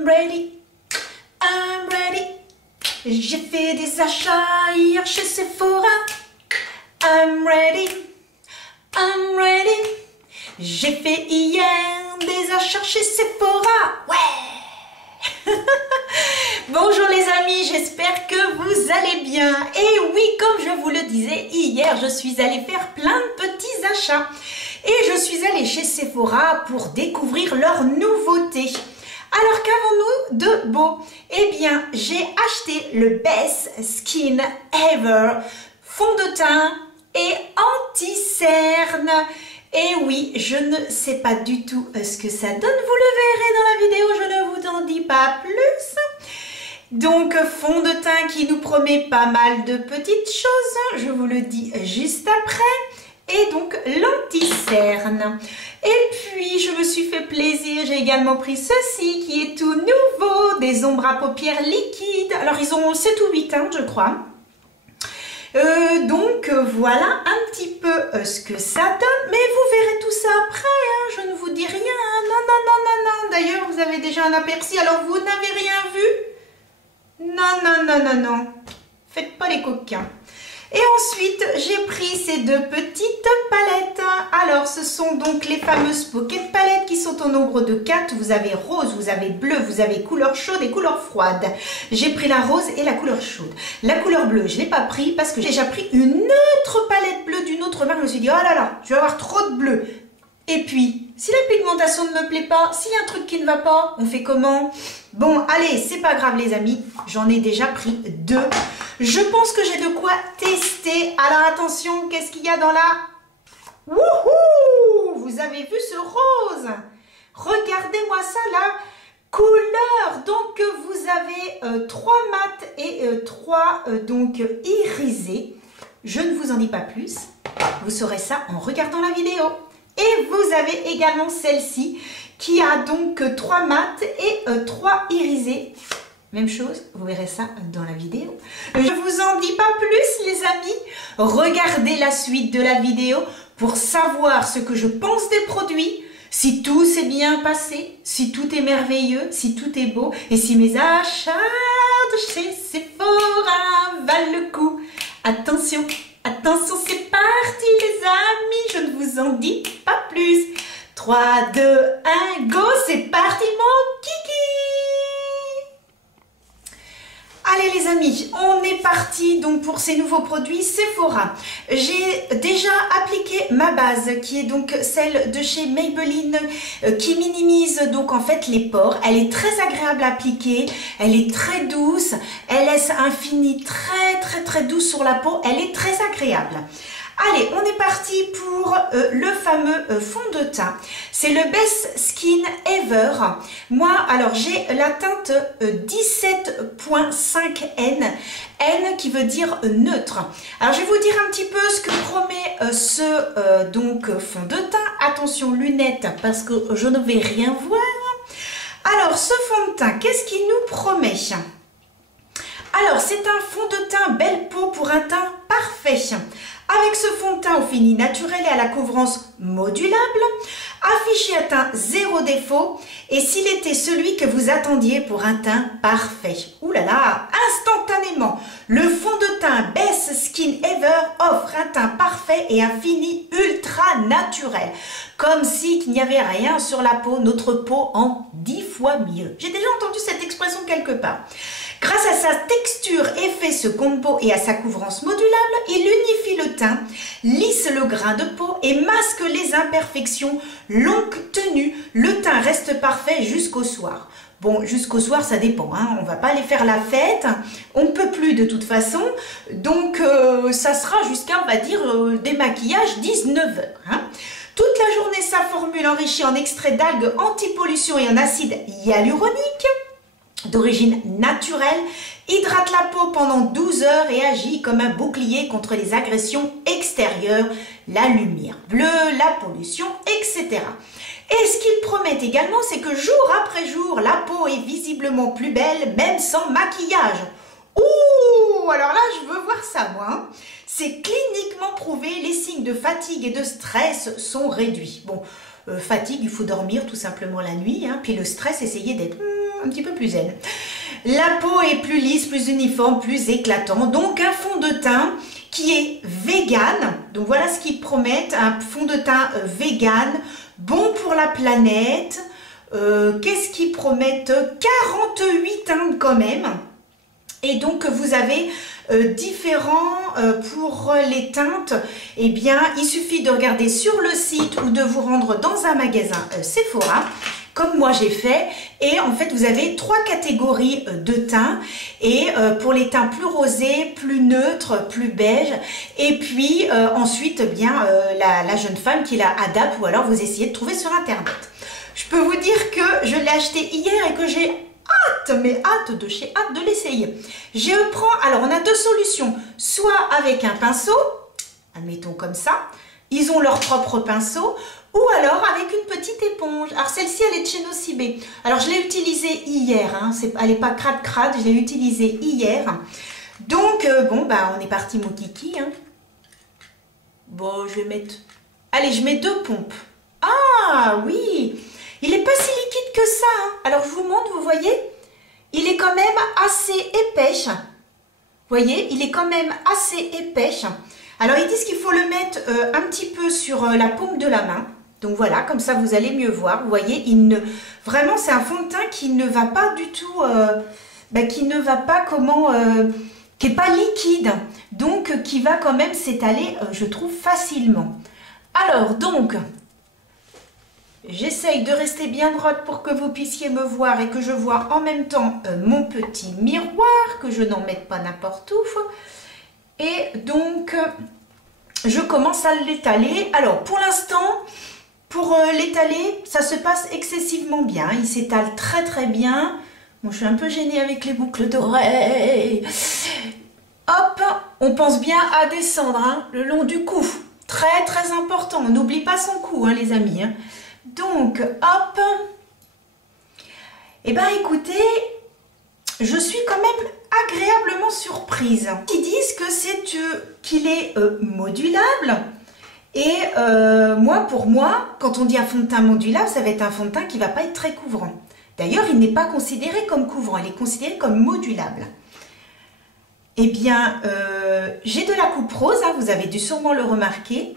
I'm ready, I'm ready. J'ai fait des achats hier chez Sephora. I'm ready, I'm ready. J'ai fait hier des achats chez Sephora. Ouais. Bonjour les amis, j'espère que vous allez bien. Et oui, comme je vous le disais, hier je suis allée faire plein de petits achats. Et je suis allée chez Sephora pour découvrir leurs nouveautés. Alors qu'avons-nous de beau? Eh bien, j'ai acheté le Best Skin Ever fond de teint et anti-cerne. Et oui, je ne sais pas du tout ce que ça donne. Vous le verrez dans la vidéo, je ne vous en dis pas plus. Donc, fond de teint qui nous promet pas mal de petites choses. Je vous le dis juste après. Et donc, l'anti-cerne. Et puis, je me suis fait plaisir. J'ai également pris ceci qui est tout nouveau. Des ombres à paupières liquides. Alors, ils ont 7 ou 8 ans, je crois. Donc voilà un petit peu ce que ça donne, mais vous verrez tout ça après, hein, je ne vous dis rien, hein. Non, non, non, non, non, d'ailleurs vous avez déjà un aperçu, alors vous n'avez rien vu? Non, non, non, non, non, faites pas les coquins. Et ensuite, j'ai pris ces deux petites palettes. Alors, ce sont donc les fameuses Pocket Palettes qui sont au nombre de 4. Vous avez rose, vous avez bleu, vous avez couleur chaude et couleur froide. J'ai pris la rose et la couleur chaude. La couleur bleue, je ne l'ai pas pris parce que j'ai déjà pris une autre palette bleue d'une autre marque. Je me suis dit, oh là là, je vais avoir trop de bleu. Et puis, si la pigmentation ne me plaît pas, s'il y a un truc qui ne va pas, on fait comment? Bon, allez, c'est pas grave les amis, j'en ai déjà pris 2. Je pense que j'ai de quoi tester. Alors attention, qu'est-ce qu'il y a dans la... Wouhou! Vous avez vu ce rose? Regardez-moi ça là, couleur. Donc vous avez 3 mat et 3 donc irisés. Je ne vous en dis pas plus, vous saurez ça en regardant la vidéo. Et vous avez également celle-ci qui a donc 3 mat et 3 irisés. Même chose, vous verrez ça dans la vidéo. Je vous en dis pas plus les amis. Regardez la suite de la vidéo pour savoir ce que je pense des produits. Si tout s'est bien passé, si tout est merveilleux, si tout est beau et si mes achats de chez Sephora valent le coup. Attention, attention, c'est parti les amis, je ne vous en dis pas plus. 3, 2, 1, go, c'est parti mon kiki! Allez les amis, on est parti donc pour ces nouveaux produits Sephora. J'ai déjà appliqué ma base qui est donc celle de chez Maybelline qui minimise donc en fait les pores. Elle est très agréable à appliquer, elle est très douce, elle laisse un fini très douce sur la peau, elle est très agréable. Allez, on est parti pour le fameux fond de teint. C'est le Best Skin Ever. Moi, alors j'ai la teinte 17.5 N. N qui veut dire neutre. Alors, je vais vous dire un petit peu ce que promet ce donc fond de teint. Attention, lunettes, parce que je ne vais rien voir. Alors, ce fond de teint, qu'est-ce qu'il nous promet ? Alors, c'est un fond de teint belle peau pour un teint parfait. Avec ce fond de teint au fini naturel et à la couvrance modulable, affiché à teint zéro défaut et s'il était celui que vous attendiez pour un teint parfait. Ouh là là, instantanément, le fond de teint Best Skin Ever offre un teint parfait et un fini ultra naturel. Comme si il n'y avait rien sur la peau, notre peau en 10 fois mieux. J'ai déjà entendu cette expression quelque part. Grâce à sa texture effet seconde peau et à sa couvrance modulable, il unifie le teint, lisse le grain de peau et masque les imperfections longue tenue. Le teint reste parfait jusqu'au soir. Bon, jusqu'au soir, ça dépend, hein. On va pas aller faire la fête, on ne peut plus de toute façon, donc ça sera jusqu'à, on va dire, démaquillage 19 h. Hein. Toute la journée, sa formule enrichie en extrait d'algues anti-pollution et en acide hyaluronique, d'origine naturelle, hydrate la peau pendant 12 heures et agit comme un bouclier contre les agressions extérieures, la lumière bleue, la pollution, etc. Et ce qu'il promet également, c'est que jour après jour, la peau est visiblement plus belle, même sans maquillage. Ouh, alors là, je veux voir ça, moi. Hein. C'est cliniquement prouvé, les signes de fatigue et de stress sont réduits. Bon, fatigue, il faut dormir tout simplement la nuit, hein. Puis le stress, essayez d'être un petit peu plus zen. La peau est plus lisse, plus uniforme, plus éclatant. Donc un fond de teint qui est vegan. Donc voilà ce qu'ils promettent, un fond de teint vegan, bon pour la planète. Qu'est-ce qu'ils promettent? 48 teintes quand même. Et donc vous avez différents pour les teintes. Eh bien, il suffit de regarder sur le site ou de vous rendre dans un magasin Sephora, comme moi j'ai fait. Et en fait, vous avez 3 catégories de teints. Et pour les teints plus rosés, plus neutres, plus beige. Et puis ensuite, eh bien la jeune femme qui la adapte, ou alors vous essayez de trouver sur Internet. Je peux vous dire que je l'ai acheté hier et que j'ai hâte, mais hâte de chez hâte de l'essayer. Je prends, alors on a 2 solutions, soit avec un pinceau, admettons comme ça, ils ont leur propre pinceau, ou alors avec une petite éponge. Alors celle-ci, elle est de chez Nocibé. Alors je l'ai utilisée hier, hein, elle n'est pas crade, je l'ai utilisée hier. Donc bon, bah on est parti mon kiki. Hein. Bon, je vais mettre, allez, je mets 2 pompes. Ah oui! Il n'est pas si liquide que ça. Hein. Alors, je vous montre, vous voyez, il est quand même assez épais. Vous voyez, il est quand même assez épais. Alors, ils disent qu'il faut le mettre un petit peu sur la paume de la main. Donc, voilà, comme ça, vous allez mieux voir. Vous voyez, vraiment, c'est un fond de teint qui ne va pas du tout... qui ne va pas, qui n'est pas liquide. Donc, qui va quand même s'étaler, je trouve, facilement. Alors, donc... J'essaye de rester bien droite pour que vous puissiez me voir et que je vois en même temps mon petit miroir, que je n'en mette pas n'importe où. Et donc, je commence à l'étaler. Alors, pour l'instant, pour l'étaler, ça se passe excessivement bien. Il s'étale très très bien. Bon, je suis un peu gênée avec les boucles d'oreilles. Hop, on pense bien à descendre hein, le long du cou. Très très important. On n'oublie pas son cou, hein, les amis. Hein. Donc, hop, et bien écoutez, je suis quand même agréablement surprise. Ils disent que qu'il est modulable et moi, pour moi, quand on dit un fond de teint modulable, ça va être un fond de teint qui ne va pas être très couvrant. D'ailleurs, il n'est pas considéré comme couvrant, il est considéré comme modulable. Eh bien, j'ai de la coupe rose, hein, vous avez dû sûrement le remarquer.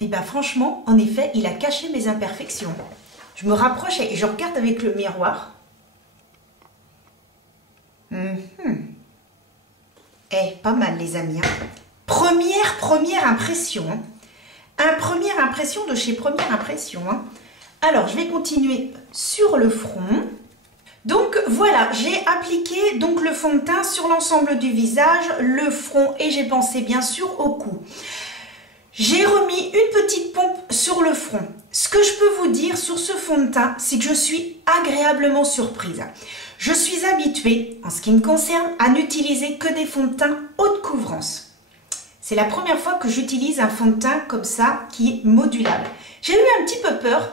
Et bien franchement, en effet, il a caché mes imperfections. Je me rapproche et je regarde avec le miroir. Pas mal les amis. Hein. Première impression. Hein. Première impression de chez Première Impression. Hein. Alors, je vais continuer sur le front. Donc voilà, j'ai appliqué donc le fond de teint sur l'ensemble du visage, le front et j'ai pensé bien sûr au cou. J'ai remis une petite pompe sur le front. Ce que je peux vous dire sur ce fond de teint, c'est que je suis agréablement surprise. Je suis habituée, en ce qui me concerne, à n'utiliser que des fonds de teint haute couvrance. C'est la première fois que j'utilise un fond de teint comme ça, qui est modulable. J'ai eu un petit peu peur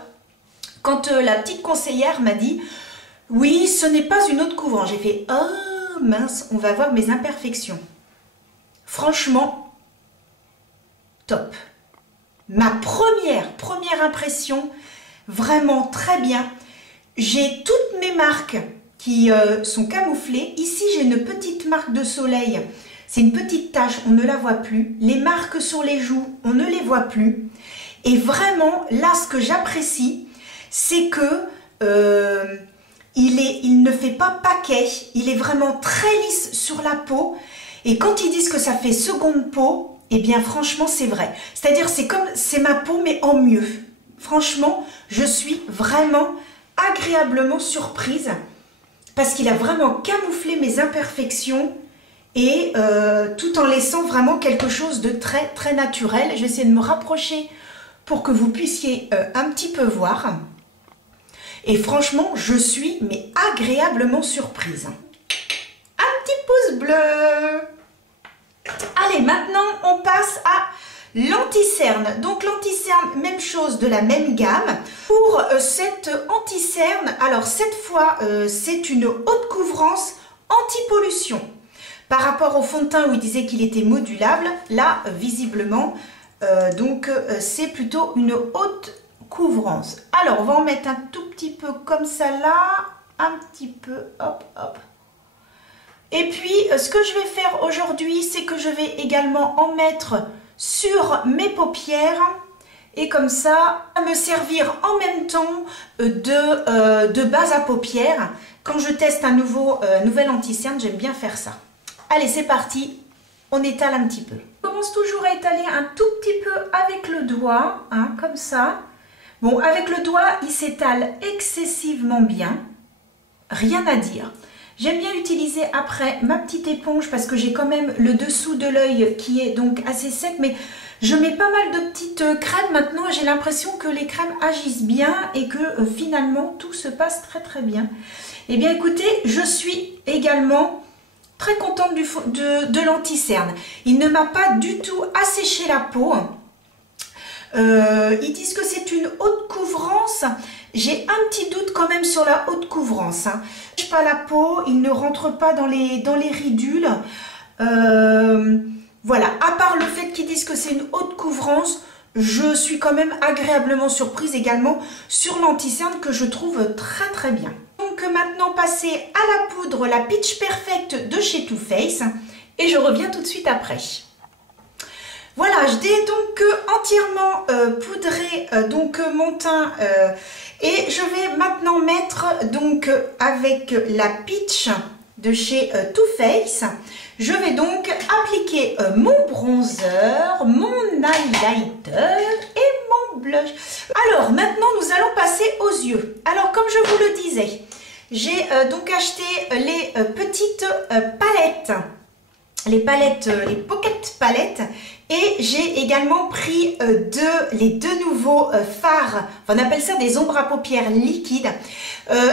quand la petite conseillère m'a dit « Oui, ce n'est pas une haute couvrance ». J'ai fait « Oh mince, on va voir mes imperfections ». Franchement, top. Ma première impression, vraiment très bien. J'ai toutes mes marques qui sont camouflées. Ici, j'ai une petite marque de soleil. C'est une petite tache, on ne la voit plus. Les marques sur les joues, on ne les voit plus. Et vraiment, là, ce que j'apprécie, c'est que il ne fait pas paquet. Il est vraiment très lisse sur la peau. Et quand ils disent que ça fait seconde peau, eh bien, franchement, c'est vrai. C'est-à-dire, c'est ma peau, mais en mieux. Franchement, je suis vraiment agréablement surprise parce qu'il a vraiment camouflé mes imperfections et tout en laissant vraiment quelque chose de très, très naturel. Je vais essayer de me rapprocher pour que vous puissiez un petit peu voir. Et franchement, je suis mais agréablement surprise. Un petit pouce bleu. Allez, maintenant, on passe à l'anti-cerne. Donc, l'anti-cerne, même chose de la même gamme. Pour cette anti-cerne, alors cette fois, c'est une haute couvrance anti-pollution. Par rapport au fond de teint où il disait qu'il était modulable, là, visiblement, C'est plutôt une haute couvrance. Alors, on va en mettre un tout petit peu comme ça là, un petit peu, hop, hop. Et puis, ce que je vais faire aujourd'hui, c'est que je vais également en mettre sur mes paupières. Et comme ça, me servir en même temps de base à paupières. Quand je teste un nouvel anti-cerne, j'aime bien faire ça. Allez, c'est parti. On étale un petit peu. On commence toujours à étaler un tout petit peu avec le doigt, hein, comme ça. Bon, avec le doigt, il s'étale excessivement bien. Rien à dire. J'aime bien utiliser après ma petite éponge parce que j'ai quand même le dessous de l'œil qui est donc assez sec. Mais je mets pas mal de petites crèmes maintenant et j'ai l'impression que les crèmes agissent bien et que finalement tout se passe très très bien. Eh bien écoutez, je suis également très contente de l'anti-cerne. Il ne m'a pas du tout asséché la peau. Ils disent que c'est une haute couvrance. J'ai un petit doute quand même sur la haute couvrance. Hein. Je ne pas la peau, il ne rentre pas dans les ridules. Voilà, à part le fait qu'ils disent que c'est une haute couvrance, je suis quand même agréablement surprise également sur l'anti-cerne que je trouve très très bien. Donc maintenant passer à la poudre, la Pitch Perfect de chez Too Faced et je reviens tout de suite après. Voilà, j'ai donc entièrement poudré mon teint et je vais maintenant mettre donc avec la Pitch de chez Too Faced. Je vais donc appliquer mon bronzer, mon highlighter et mon blush. Alors maintenant nous allons passer aux yeux. Alors comme je vous le disais, j'ai donc acheté les petites palettes, les pocket palettes. Et j'ai également pris les deux nouveaux fards, on appelle ça des ombres à paupières liquides.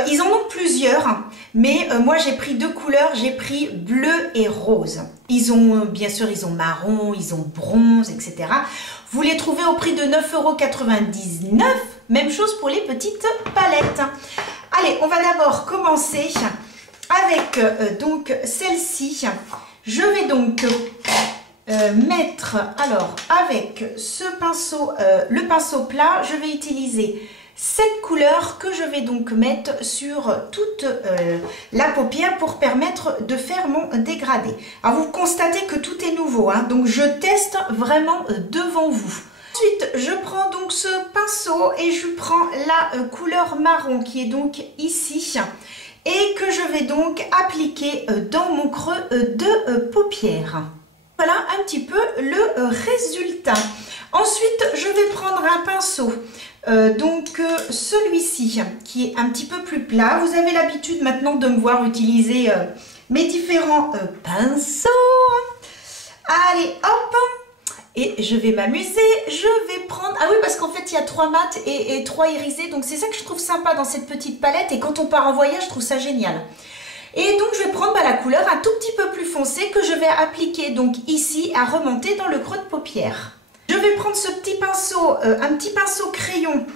Ils en ont plusieurs, mais moi j'ai pris deux couleurs, j'ai pris bleu et rose. Bien sûr, ils ont marron, ils ont bronze, etc. Vous les trouvez au prix de 9,99 €. Même chose pour les petites palettes. Allez, on va d'abord commencer avec donc celle-ci. Je vais donc mettre, alors avec ce pinceau, le pinceau plat, je vais utiliser cette couleur que je vais donc mettre sur toute la paupière pour permettre de faire mon dégradé. Alors vous constatez que tout est nouveau, hein, donc je teste vraiment devant vous. Ensuite, je prends donc ce pinceau et je prends la couleur marron qui est donc ici et que je vais donc appliquer dans mon creux de paupière. Voilà un petit peu le résultat. Ensuite, je vais prendre un pinceau, celui-ci qui est un petit peu plus plat. Vous avez l'habitude maintenant de me voir utiliser mes différents pinceaux. Allez, hop! Et je vais m'amuser, je vais prendre... Ah oui, parce qu'en fait, il y a 3 mat et 3 irisés. Donc, c'est ça que je trouve sympa dans cette petite palette. Et quand on part en voyage, je trouve ça génial. Et donc, je vais prendre la couleur un tout petit peu plus foncée que je vais appliquer donc ici à remonter dans le creux de paupière. Je vais prendre ce petit pinceau, un petit pinceau crayon.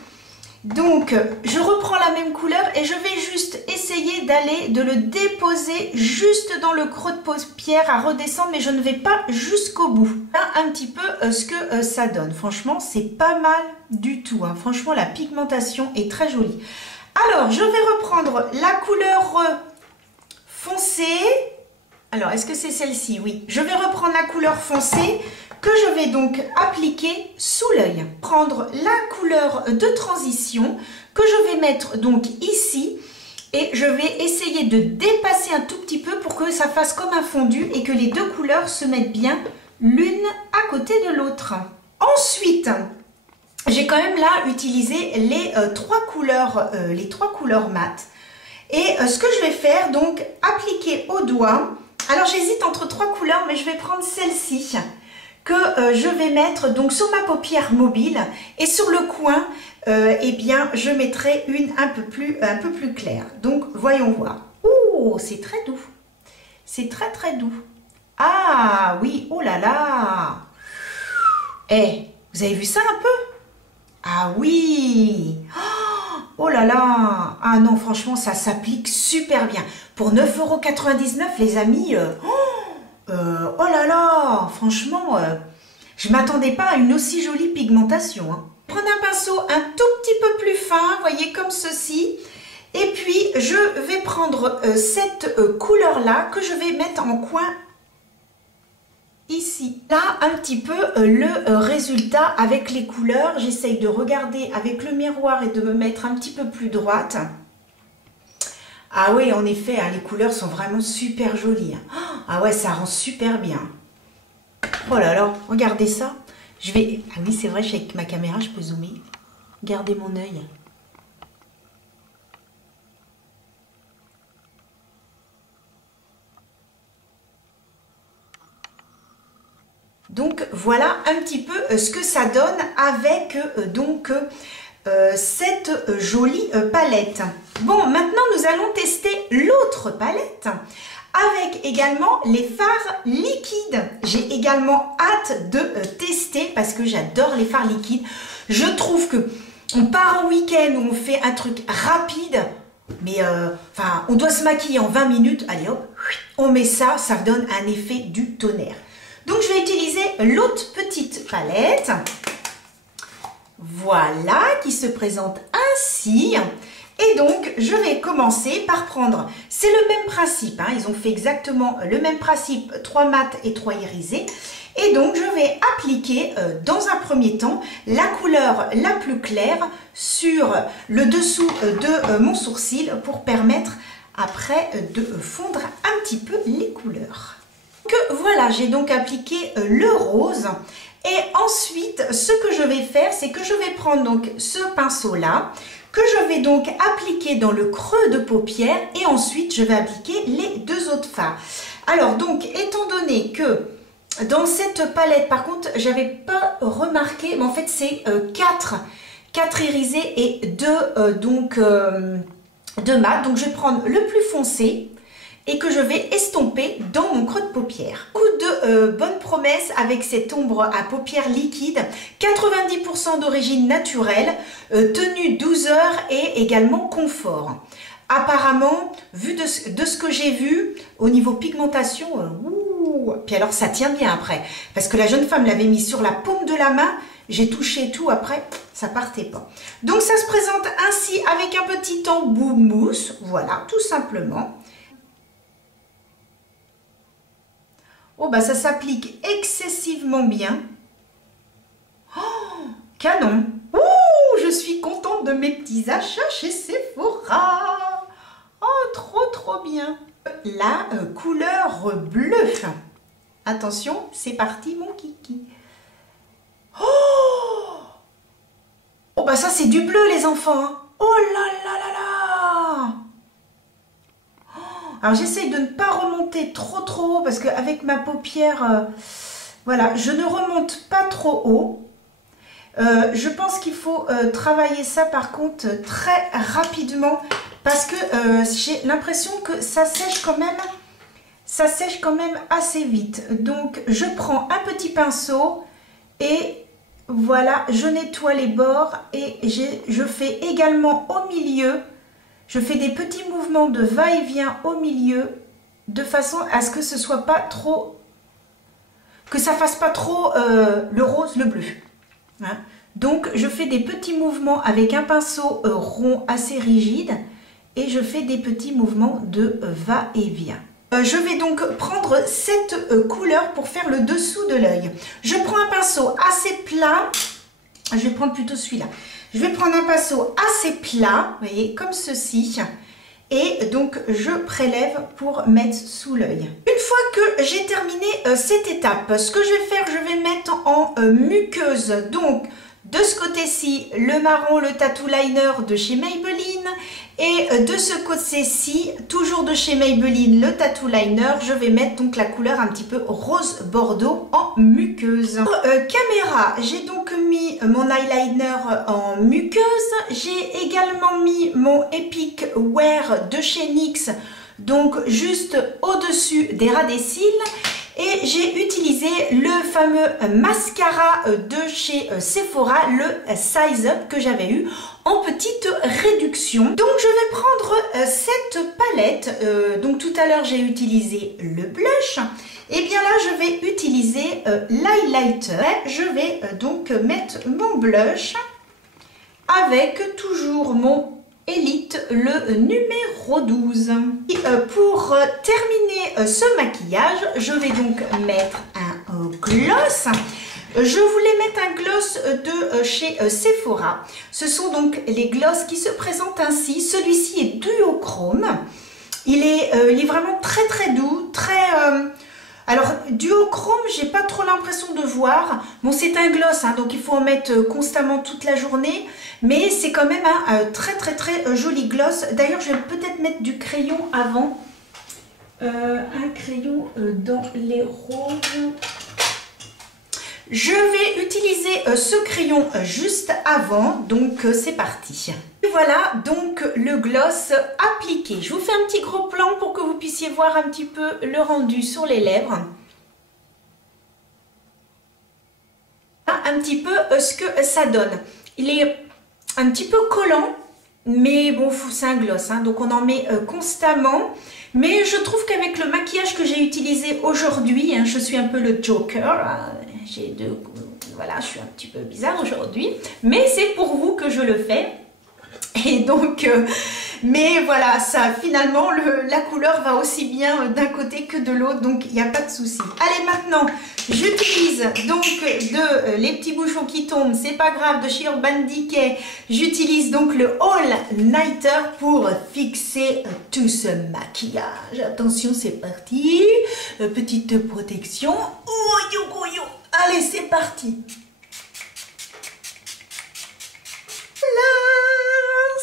Donc, je reprends la même couleur et je vais juste essayer de le déposer juste dans le creux de paupière à redescendre, mais je ne vais pas jusqu'au bout. Un petit peu ce que ça donne. Franchement, c'est pas mal du tout. Hein. Franchement, la pigmentation est très jolie. Alors, je vais reprendre la couleur foncée. Alors, est-ce que c'est celle-ci? Oui. Je vais reprendre la couleur foncée que je vais donc appliquer sous l'œil. Prendre la couleur de transition que je vais mettre donc ici et je vais essayer de dépasser un tout petit peu pour que ça fasse comme un fondu et que les deux couleurs se mettent bien l'une à côté de l'autre. Ensuite, j'ai quand même là utilisé les trois couleurs mat. Et ce que je vais faire, donc, appliquer au doigt. Alors, j'hésite entre 3 couleurs, mais je vais prendre celle-ci que je vais mettre donc sur ma paupière mobile. Et sur le coin, eh bien, je mettrai une un peu plus claire. Donc, voyons voir. Oh, c'est très doux. C'est très, très doux. Ah, oui, oh là là. Eh, vous avez vu ça un peu? Ah oui. Oh là là. Ah non, franchement, ça s'applique super bien. Pour 9,99 €, les amis, oh là là, franchement, Je m'attendais pas à une aussi jolie pigmentation. Hein. Prenez un pinceau un tout petit peu plus fin, voyez, comme ceci. Et puis, je vais prendre cette couleur-là que je vais mettre en coin ici. Là, un petit peu le résultat avec les couleurs. J'essaye de regarder avec le miroir et de me mettre un petit peu plus droite. Ah oui, en effet, hein, les couleurs sont vraiment super jolies. Ah ouais, ça rend super bien. Oh là là, regardez ça. Je vais... Ah oui, c'est vrai, avec ma caméra, je peux zoomer. Regardez mon œil. Donc voilà un petit peu ce que ça donne avec cette jolie palette. Bon, maintenant nous allons tester l'autre palette avec également les fards liquides. J'ai également hâte de tester parce que j'adore les fards liquides. Je trouve que on part en week-end où on fait un truc rapide, mais enfin on doit se maquiller en 20 minutes. Allez hop, on met ça, ça donne un effet du tonnerre. Donc, je vais utiliser l'autre petite palette, voilà, qui se présente ainsi. Et donc, je vais commencer par prendre, c'est le même principe, hein, ils ont fait exactement le même principe, 3 mat et 3 irisés. Et donc, je vais appliquer dans un premier temps la couleur la plus claire sur le dessous de mon sourcil pour permettre après de fondre un petit peu les couleurs. Voilà, j'ai donc appliqué le rose et ensuite ce que je vais faire, c'est que je vais prendre donc ce pinceau là que je vais donc appliquer dans le creux de paupière et ensuite je vais appliquer les deux autres fards. Alors donc étant donné que dans cette palette, par contre j'avais pas remarqué, mais en fait c'est 4 irisés et 2 mat, donc je vais prendre le plus foncé et que je vais estomper dans mon creux de paupière. Beaucoup de bonnes promesses avec cette ombre à paupières liquide, 90% d'origine naturelle, tenue 12 heures et également confort. Apparemment, vu de ce que j'ai vu, au niveau pigmentation, puis alors ça tient bien après, parce que la jeune femme l'avait mis sur la paume de la main, j'ai touché tout, après ça partait pas. Donc ça se présente ainsi avec un petit embout mousse, voilà, tout simplement. Oh bah ça s'applique excessivement bien. Oh, canon. Ouh, je suis contente de mes petits achats chez Sephora. Oh, trop bien. La couleur bleue. Attention, c'est parti mon kiki. Oh bah ça c'est du bleu les enfants. Oh là là là là. Alors j'essaye de ne pas remonter trop haut parce qu'avec ma paupière, voilà, je ne remonte pas trop haut. Je pense qu'il faut travailler ça par contre très rapidement parce que j'ai l'impression que ça sèche quand même assez vite. Donc je prends un petit pinceau et voilà, je nettoie les bords et je fais également au milieu. Je fais des petits mouvements de va-et-vient au milieu de façon à ce que ce soit pas trop, que ça fasse pas trop le rose, le bleu. Hein. Donc je fais des petits mouvements avec un pinceau rond assez rigide et je fais des petits mouvements de va-et-vient. Je vais donc prendre cette couleur pour faire le dessous de l'œil. Je prends un pinceau assez plat, je vais prendre plutôt celui-là. Je vais prendre un pinceau assez plat, vous voyez, comme ceci. Et donc, je prélève pour mettre sous l'œil. Une fois que j'ai terminé cette étape, ce que je vais faire, je vais mettre en muqueuse. Donc, de ce côté-ci, le marron, le tattoo liner de chez Maybelline. Et de ce côté-ci, toujours de chez Maybelline, le tattoo liner. Je vais mettre donc la couleur un petit peu rose bordeaux en muqueuse. Caméra, j'ai donc mis mon eyeliner en muqueuse. J'ai également mis mon Epic Wear de chez NYX, donc juste au-dessus des ras des cils. Et j'ai utilisé le fameux mascara de chez Sephora, le Size Up que j'avais eu en petite réduction. Donc je vais prendre cette palette. Donc tout à l'heure j'ai utilisé le blush. Et bien là je vais utiliser l'highlighter. Je vais donc mettre mon blush avec toujours mon Elite, le numéro 12. Et, pour terminer ce maquillage, je vais donc mettre un gloss. Je voulais mettre un gloss de chez Sephora. Ce sont donc les gloss qui se présentent ainsi. Celui-ci est duochrome. Il est vraiment très très doux, très... Alors, duochrome, j'ai pas trop l'impression de voir. Bon, c'est un gloss, hein, donc il faut en mettre constamment toute la journée. Mais c'est quand même un très très très joli gloss. D'ailleurs, je vais peut-être mettre du crayon avant. Un crayon dans les roses. Je vais utiliser ce crayon juste avant, donc c'est parti. Et voilà donc le gloss appliqué. Je vous fais un petit gros plan pour que vous puissiez voir un petit peu le rendu sur les lèvres. Un petit peu ce que ça donne. Il est un petit peu collant, mais bon, c'est un gloss, hein, donc on en met constamment. Mais je trouve qu'avec le maquillage que j'ai utilisé aujourd'hui, hein, je suis un peu le Joker. Voilà, je suis un petit peu bizarre aujourd'hui, mais c'est pour vous que je le fais. Et donc, mais voilà, ça finalement, la couleur va aussi bien d'un côté que de l'autre, donc il n'y a pas de souci. Allez, maintenant, j'utilise donc les petits bouchons qui tombent, c'est pas grave, de chez Urban Decay. J'utilise donc le All Nighter pour fixer tout ce maquillage. Attention, c'est parti. Petite protection. Allez, c'est parti.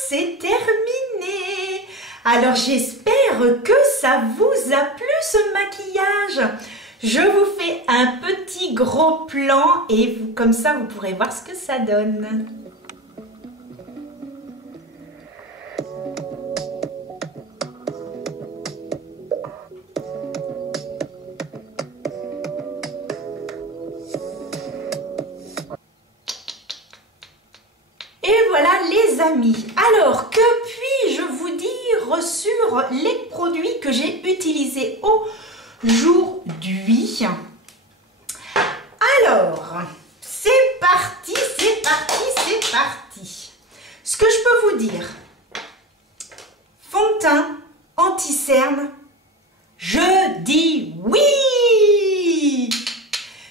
C'est terminé. Alors j'espère que ça vous a plu ce maquillage. Je vous fais un petit gros plan et comme ça vous pourrez voir ce que ça donne. Et voilà les amis, alors que puis-je vous dire sur les produits que j'ai utilisés aujourd'hui? Alors, c'est parti, c'est parti, c'est parti. Ce que je peux vous dire, fond de teint anti-cerne, je dis oui.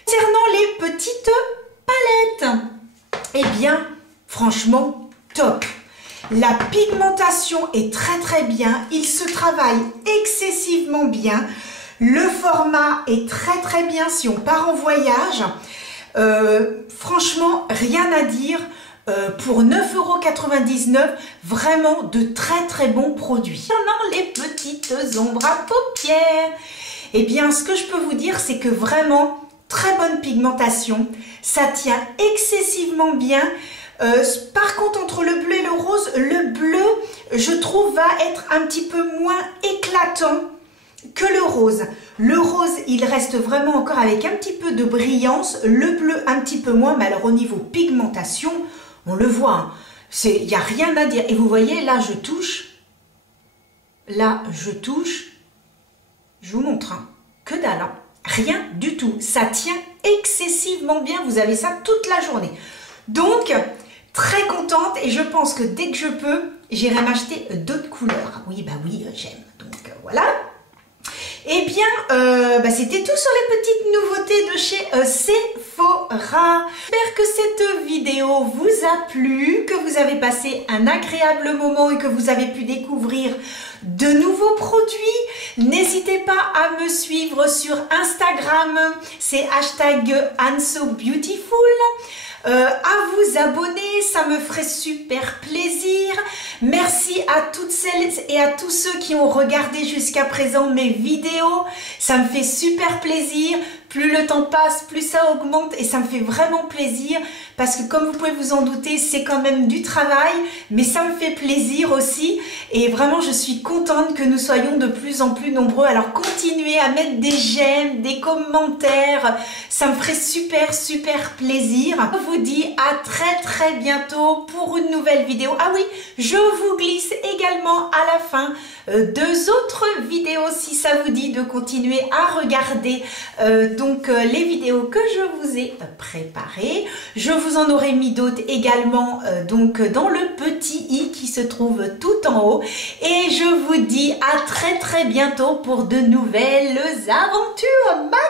Concernant les petites palettes, eh bien, franchement, top. La pigmentation est très très bien. Il se travaille excessivement bien. Le format est très très bien si on part en voyage. Franchement, rien à dire. Pour 9,99 €, vraiment de très très bons produits. Concernant les petites ombres à paupières, eh bien, ce que je peux vous dire, c'est que vraiment, très bonne pigmentation. Ça tient excessivement bien. Par contre, entre le bleu et le bleu, je trouve, va être un petit peu moins éclatant que le rose. Le rose, il reste vraiment encore avec un petit peu de brillance. Le bleu, un petit peu moins. Mais alors, au niveau pigmentation, on le voit. Hein. Il n'y a rien à dire. Et vous voyez, là, je touche. Là, je touche. Je vous montre. Hein. Que dalle. Hein. Rien du tout. Ça tient excessivement bien. Vous avez ça toute la journée. Donc, très contente et je pense que dès que je peux, j'irai m'acheter d'autres couleurs. Oui, bah oui, j'aime. Donc, voilà. Eh bien, c'était tout sur les petites nouveautés de chez Sephora. J'espère que cette vidéo vous a plu, que vous avez passé un agréable moment et que vous avez pu découvrir de nouveaux produits. N'hésitez pas à me suivre sur Instagram, c'est #AnneSoBeautiful. À vous abonner, ça me ferait super plaisir. Merci à toutes celles et à tous ceux qui ont regardé jusqu'à présent mes vidéos. Ça me fait super plaisir. Plus le temps passe, plus ça augmente et ça me fait vraiment plaisir parce que comme vous pouvez vous en douter, c'est quand même du travail, mais ça me fait plaisir aussi. Et vraiment, je suis contente que nous soyons de plus en plus nombreux. Alors, continuez à mettre des j'aime, des commentaires. Ça me ferait super plaisir. Je vous dis à très bientôt pour une nouvelle vidéo. Ah oui, je vous glisse également à la fin 2 autres vidéos si ça vous dit de continuer à regarder les vidéos que je vous ai préparées. Je vous en aurai mis d'autres également dans le petit i qui se trouve tout en haut. Et je vous dis à très bientôt pour de nouvelles aventures. Bye!